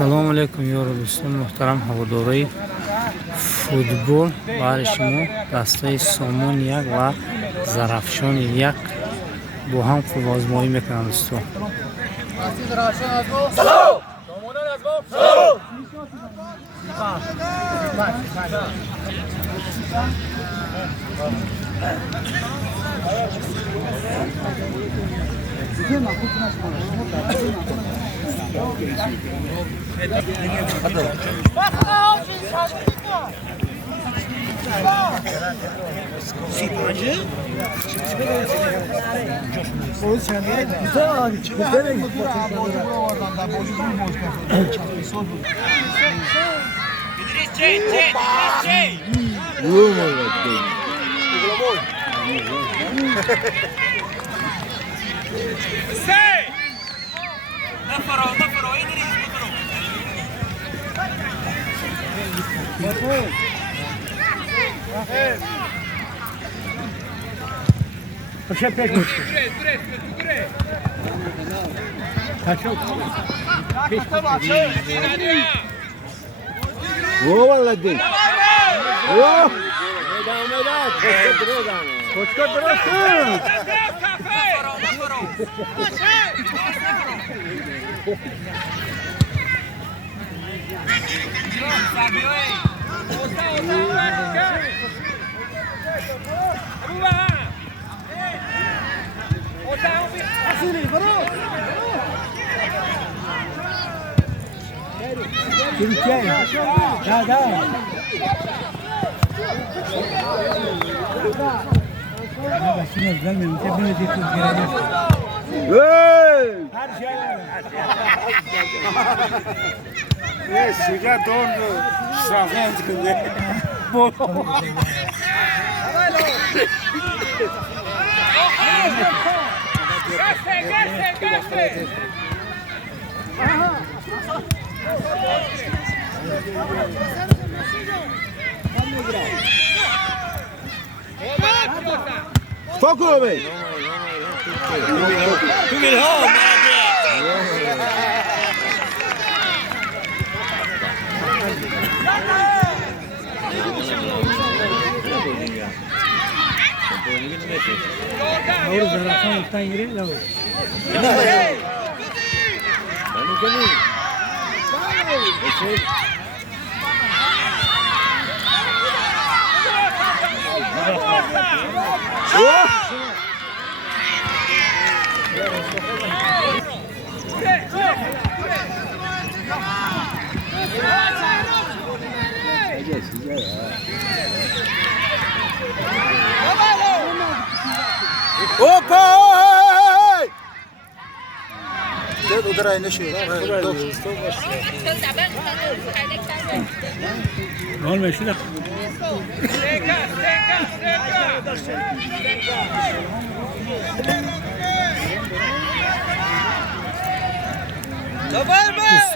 салому алейкум ёро дӯстон муҳтарам ҳаводорои футбол. баъри шумо дастаи Сомон 1 ва Зарафшон 1 бо ҳам қуввозмоӣ мекунанд дӯстон.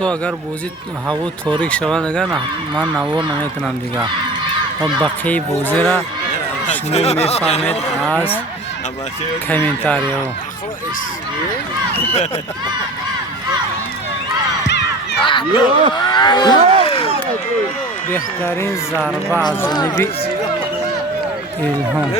дӯсто агар бозӣ ҳаво торик шавад агар ман навор намекунам дига. бақияи бозира шумо мефаҳмед аз комментариҳо. беҳтарин зарба аз ҷониби Илҳом.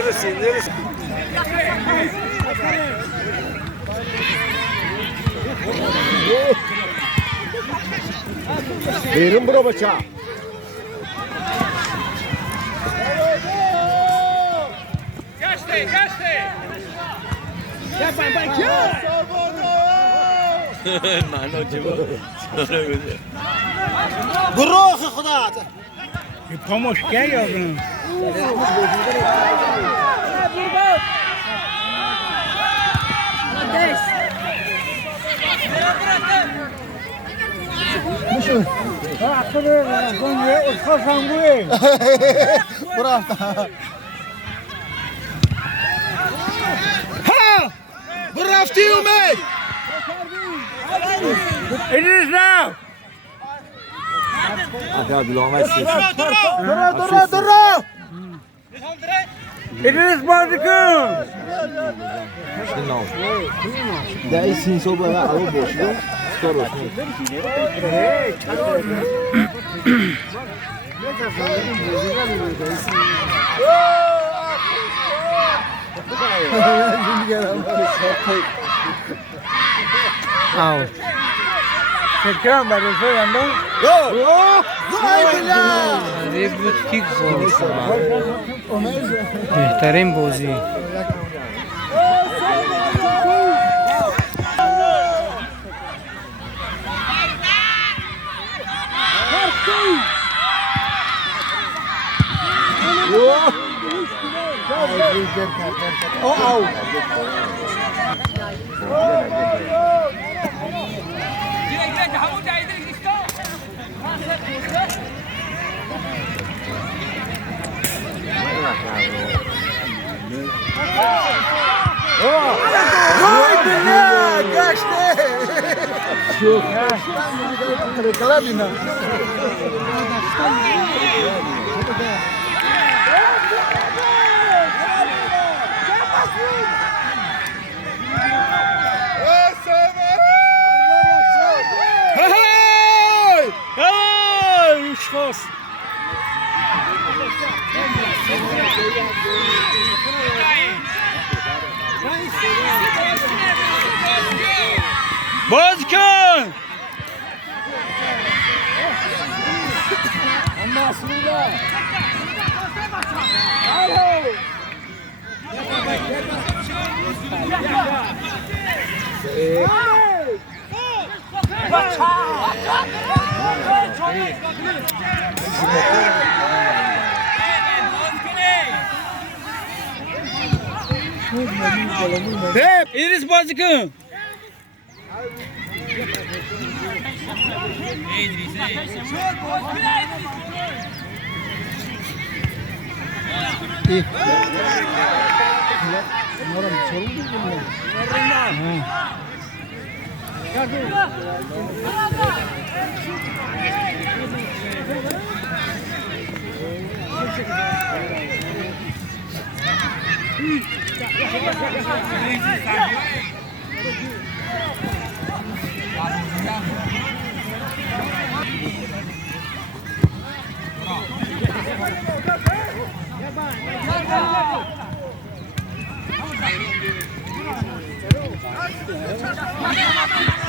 Verin bura bıçağı. Geçti. Gel baba gel. Mano çubuğu. Gurur Xuda. Pomoş gel yavrum. Rafti Umey. It is now. Aga bilemezsin. Dura. It is Bardikum. Daí sim, soube lá, alô, bocho. آوت. Tekrar برای تو انداز. بازی بود که گل شد. بهترین بازی. باز کن. İdris bozdu kın.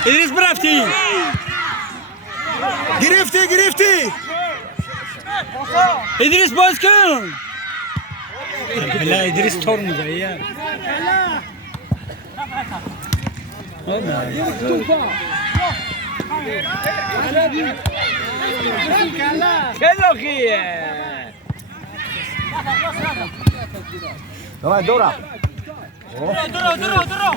İdris برفتی. گرفتی İdris باز کن. بلا İdris تور میده یا. خیلی Давай, Дора. Dura.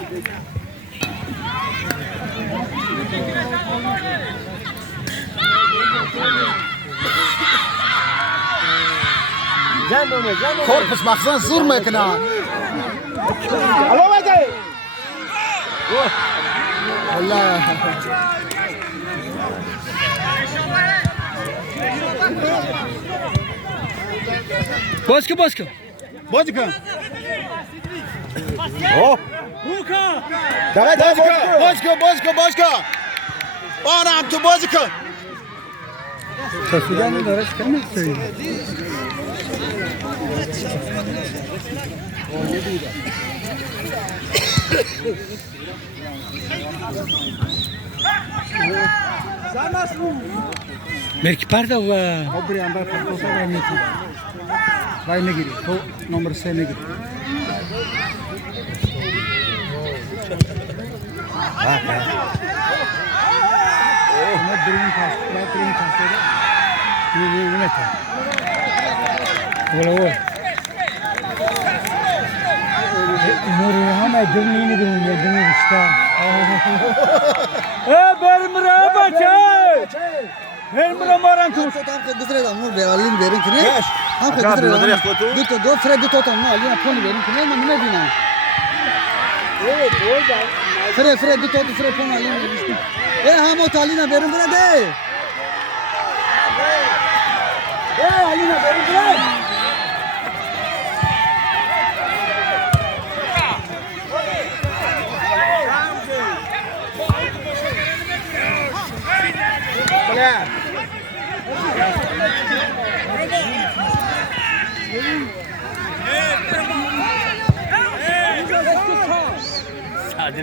Korpus مخزن زور میکنه. الو بده. والله. باز کن. بازی کن. اوه. давай باز کن. آنم تو بازی کن. Sasuke'nin araç kalmışsın. Belki parda var. Obri ambar foto vai neti. Vai negiri. To nomor se negiri. Ne durum pas, durum pas. Ne ta? Ola. Umur hama durni durum ya durum işte. Bermira bachai. Bermira maran tu. Tam ke guzre da umur alin verin ki ne? Tam ke Adam, guzre. nereye koydu? Dito fre dito tam no alina pon verin ki ne ne dina. Fre dito fre pon alina işte. Hamo talina verin bura de. Alina verin bura.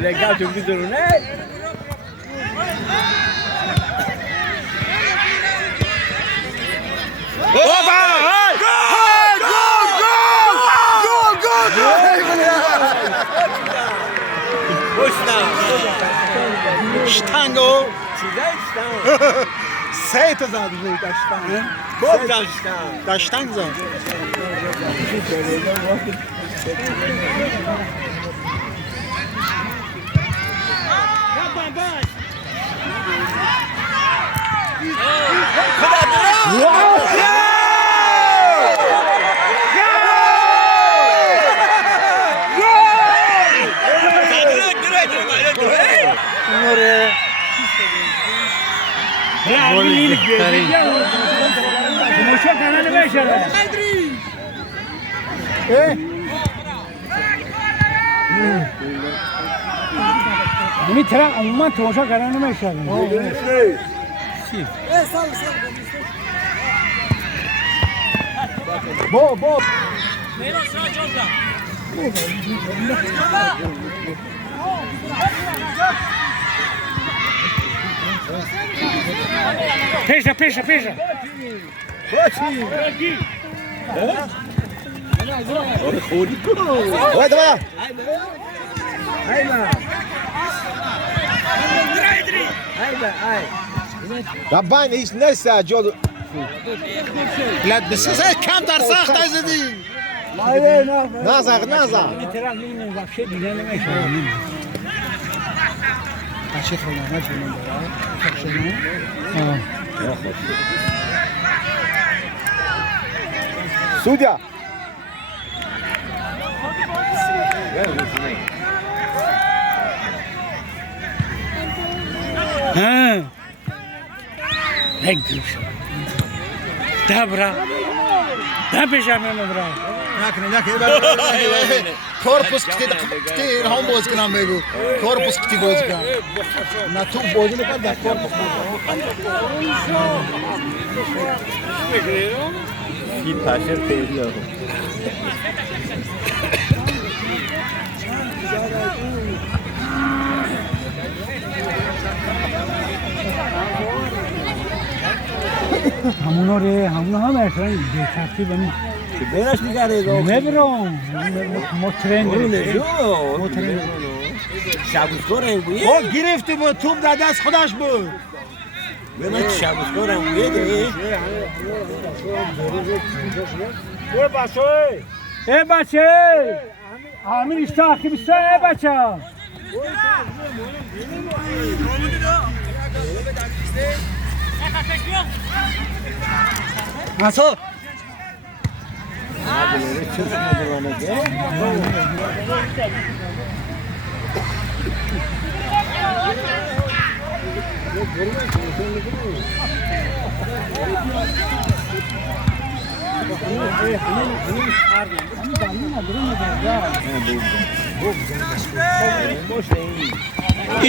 legal çok güzel ne? Sztango! Sizden Sej to zadrzyj, ta sztanga. Bogdan Ta sztanga. Bunu tren amma toşa karanı meşalım. Bo. Peşa. Давай, давай. طبعا هيش نسى جود لا بس كم در ساخت ازدی نازق سودیا Ha. Ne gülüş. Dabra. Da peşame bra. korpus kiti هم باز کنم بگو korpus kiti باز کنم نه تو بازی نکن در korpus همونا هم اشترن ترتیب بمی بیرش نگره گو نبرم مطرن شبوسکارم بویه؟ او گرفتی بود توپ در دست خودش بود من شبوسکارم بویه دیگه ای بچه امیر اشتاقی بسته ای بچه nasıl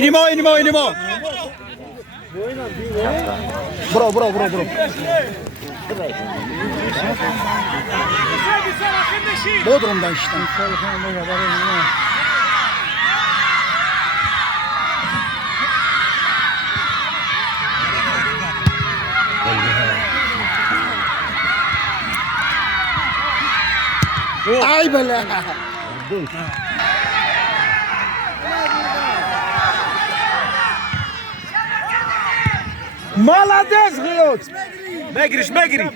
İnimo. Bro. Bodrum'dan işte. Ay bela. Молодец, Гриот! Мегри.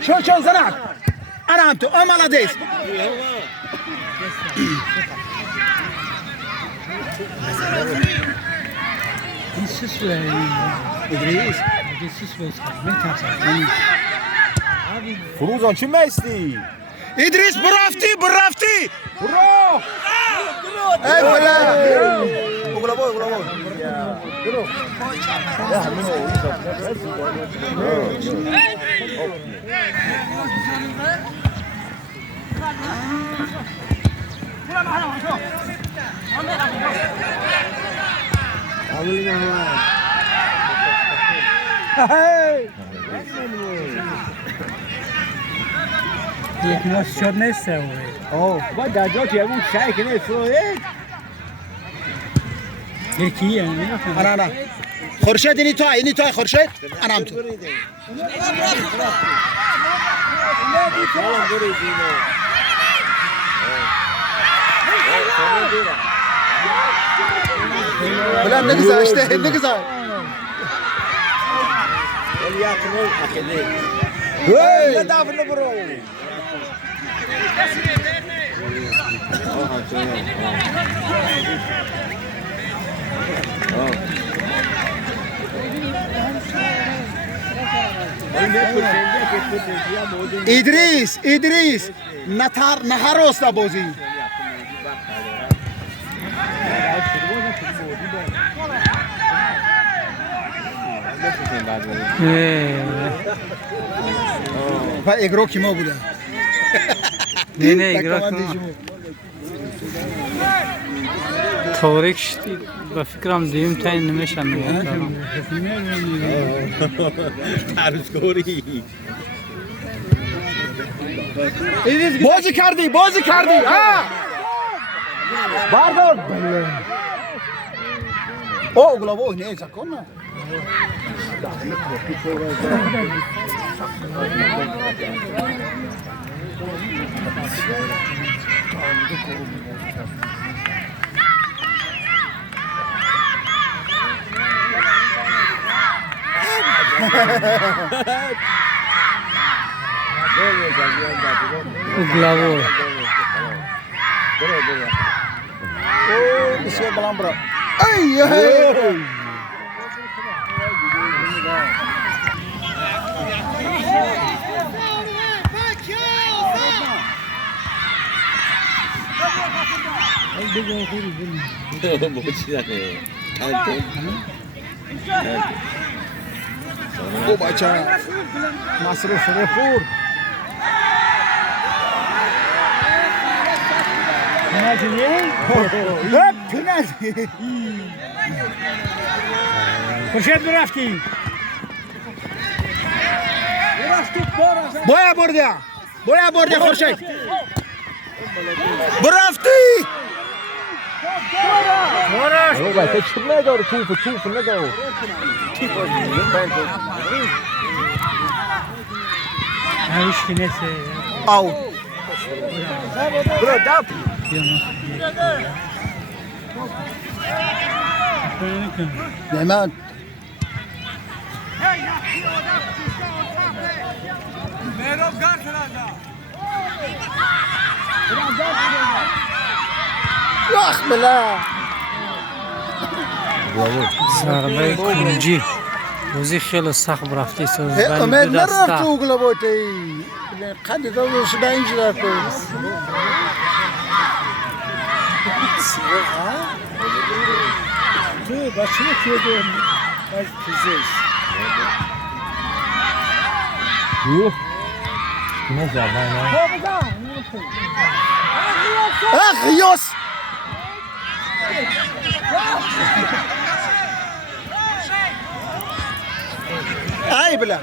Шо занак? Арамто, о молодец! فروزان چی میستی؟ İdris برافتی! برو! ای بلا! Ugla boy. یک ناس شد نیست با در جا که اون شای که نیست یکیه انا انا خورشید اینی تو خورشید انام تو بلا نگذاشته نگذار هی دافع برو ادریس نهار است بازی و اگرو کی ما بوده نه اگرو تاریک شدی با فکرم دیم تاین نمیشن عروسکوری بازی کردی ها بردار او گلابو نه زکن نه Glavo. Oh, bisiya balang bro. Ay. Oh baca Masruf Repur. Penalty. خورشید برفتی Boya borda خورشید. برفتی. بابا تشوف نداره توف نداره هیچ کی نیست Au. برو داپ Hemen. Vah bela. ضربه کنجی بازی خیلی سخت رفتی ساز امید نرفت تو گلابوتی قد تو شده اینجا رفت تو بچه که دو از پزشک اخیوس ای بلا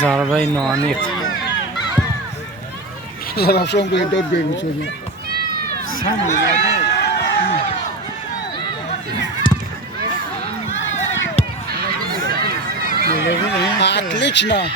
ضربه نانیک زرافشان که داد بگیم چیزی Отлично!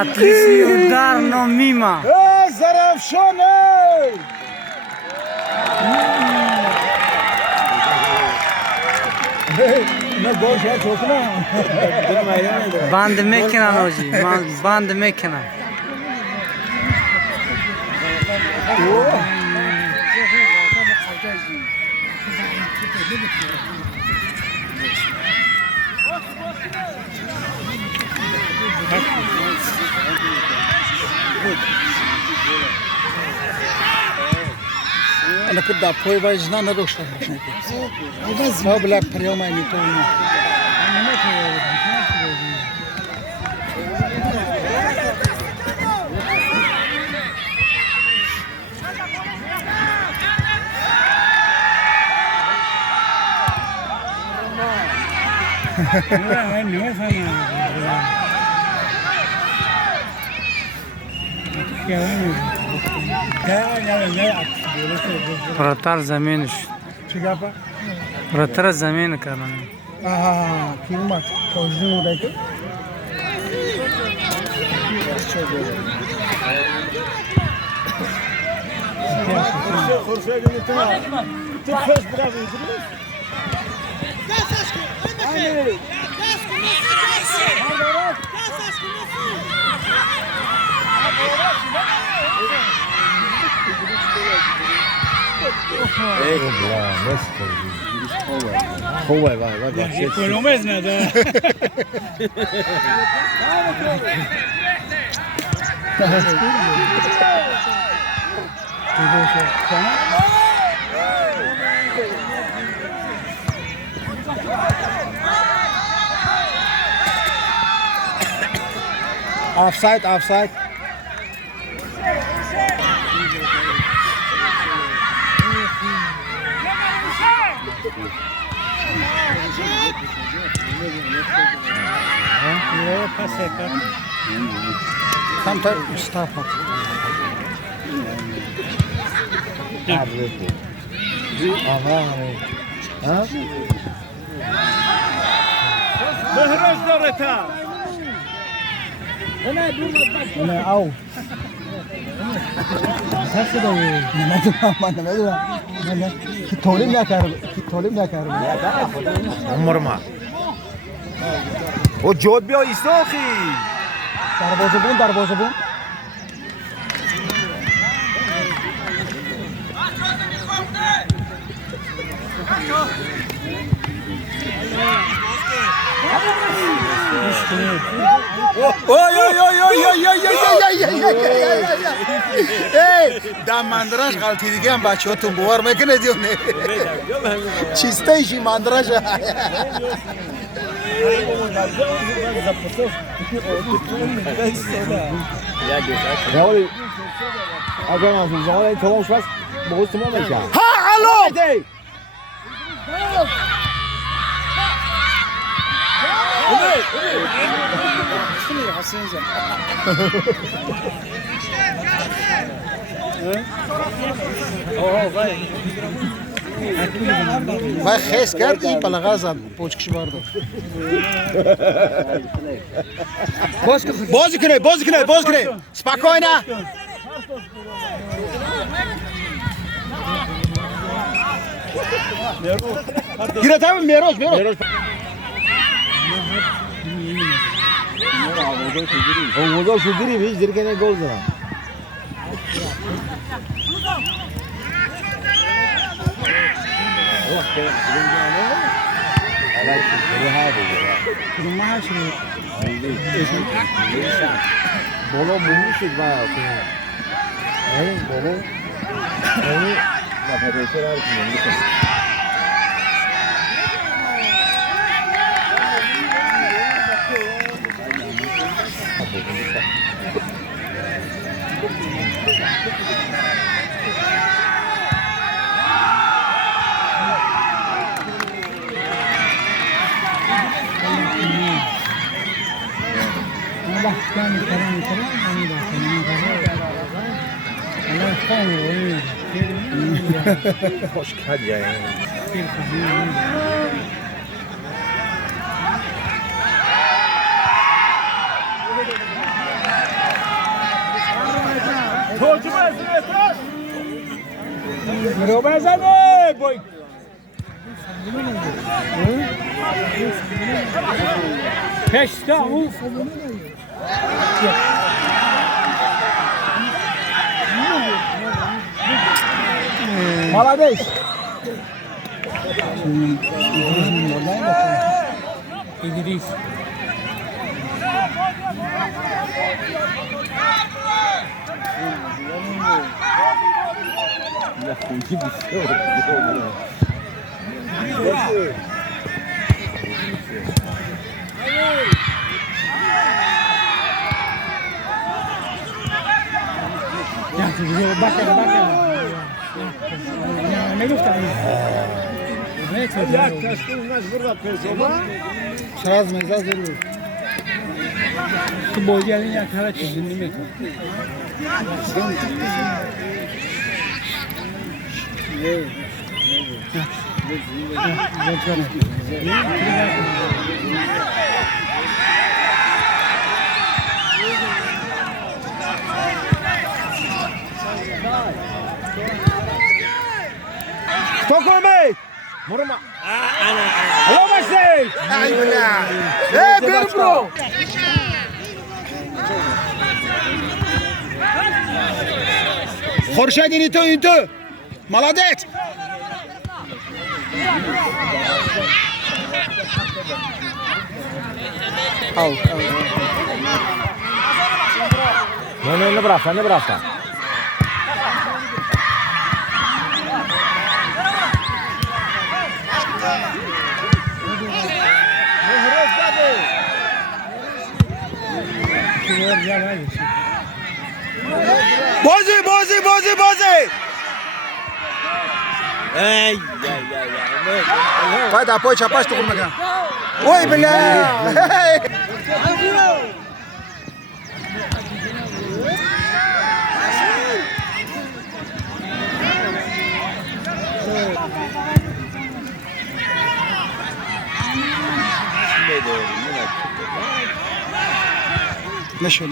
Отличный удар, но мимо. Зарafşan'ı! Ne gol şey çok ne? Band mekanı hoji, band mekanı. انا كده پای وایز نه نداشتم ما بلا پریوم اینی تو اینا پرتر زمینش پرتر زمین کردن آها کیلومتر توجیه بوده که خوبه بای کلومز نده آفساید آفساید کمتر استاپ بهرز داره تا نه او هست دو نمیدونم که تولیم نکرد عمر ما او جود بیا ایستاخی دروازه بون در مندراش غلطی دیگه هم بچه ها تون بوار میکنه دیونه چیسته ایشی مندراش یاوری اگر من زمان تمام شد موضوع تمام میشه ها الو وای خیس کردی پلغا زد پوچکش باردو بازی کنه سپاکوینه گیرتم میروش اوضاع شدری هیچ دیگه گل زدن بالا مومی شد باید بالا نفریتر هر کنم خوش کرد یعنی رو بزنه بای پشتا او молодец İdris شراز مزاز ضرور تو بازی این یک هر چیزی نمیکنه. Stockholm! Morma! Hello, my state! Hey, big bro! خورشید این تو ملادت No brasta. بازی باید اپای چپاش تو کنم وای بله نشو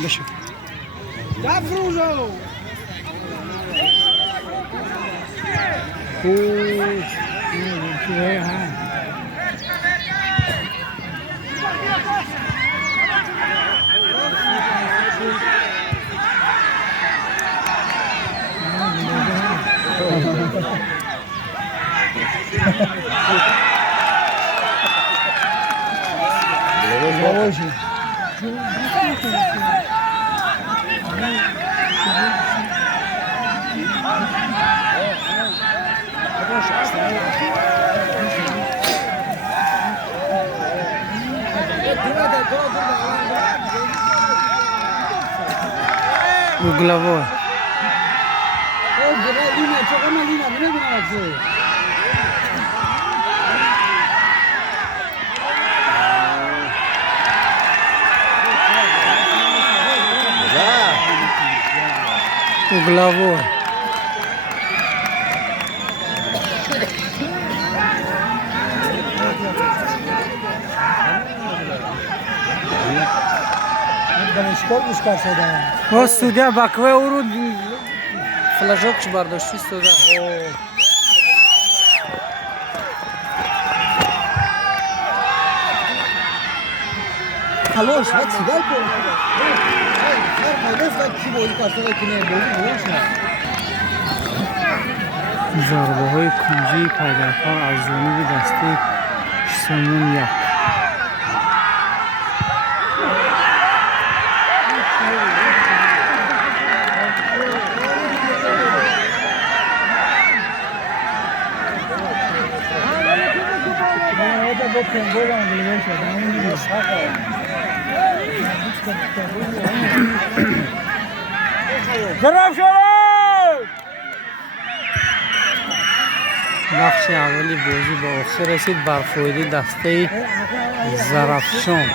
Угловой. Угловой. و судья Бакве уру флажокш бардошти суда. خلاص هات سیگار کن هر فایده است کی بازی کاسته کنه بازی ضربه‌های کنجی پیداکار از جانب دسته سومون یک. بخش اولی بازی با آخر رسید بر فایده دسته زرافشان.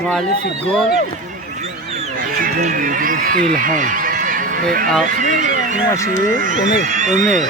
مؤلف گل الهام امیر